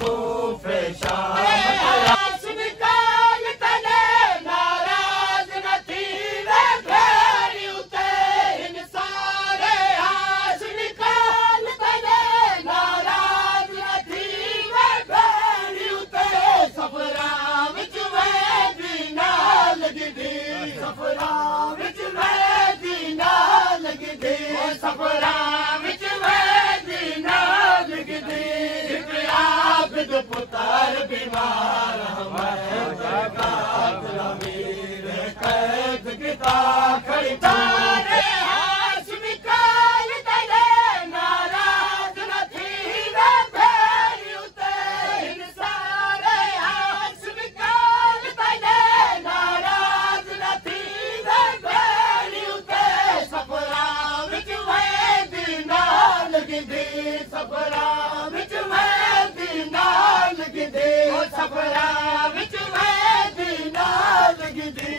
कूफे शाम पुतार बीमार वीर कैद किता खड़ी तारे हाशमी काल तेरे नाराज न थी वे भेरी उते हिन सारे हाशमी काल तेरे नाराज न थी वे भेरी उते सफरा विच वेंदी नाल गिंदी सफरा विच वेंदी नाल गिंदी सफरा विच वेंदी नाल गिंदी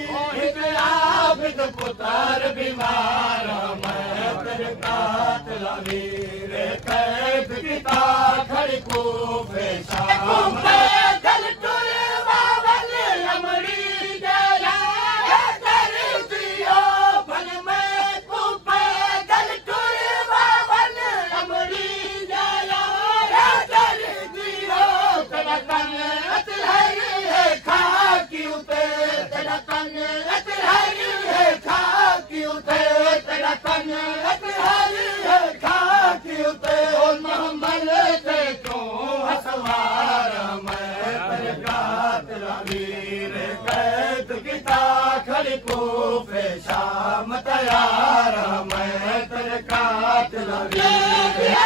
आबिद पुतार बीमार मैं तेरे कातिल वीर कैद किता खड़ी कूफे शाम पैदल टुर बावल अमड़ी गया तेरे दियो भल में तू पैदल टुर बावल अमड़ी गया तेरे दियो तेरा तन अतहरी है खाकी उते तेरा तन अतहरी है खाकी उते तेरा तन अतहरी है खाकी उते ओ मोहम्मद ते तू हसवार मैं तेरे कातिल वीर कैद किता खड़ी कूफे शाम तैयार मैं तेरे कातिल वीर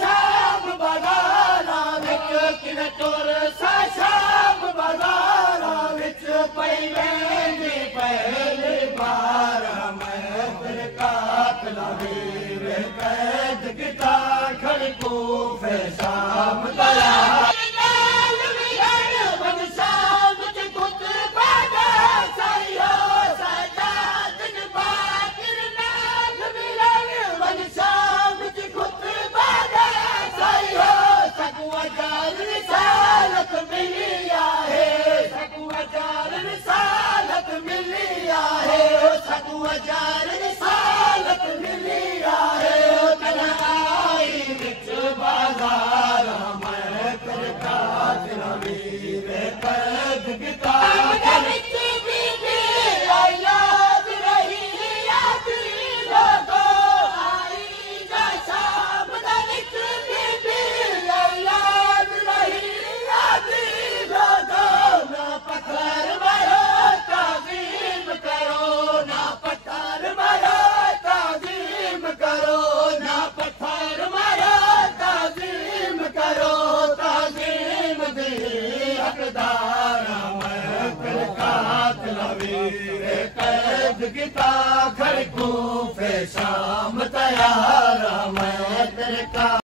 शाम बाजारा विच किवें तुर सा शाम बाजारा विच पई वेंदी पहली बार मैं तेरे कातिल वीर कैद किता खड़ी कूफे शाम तैयार कैद किता खड़ी कूफे शाम तैयार मैं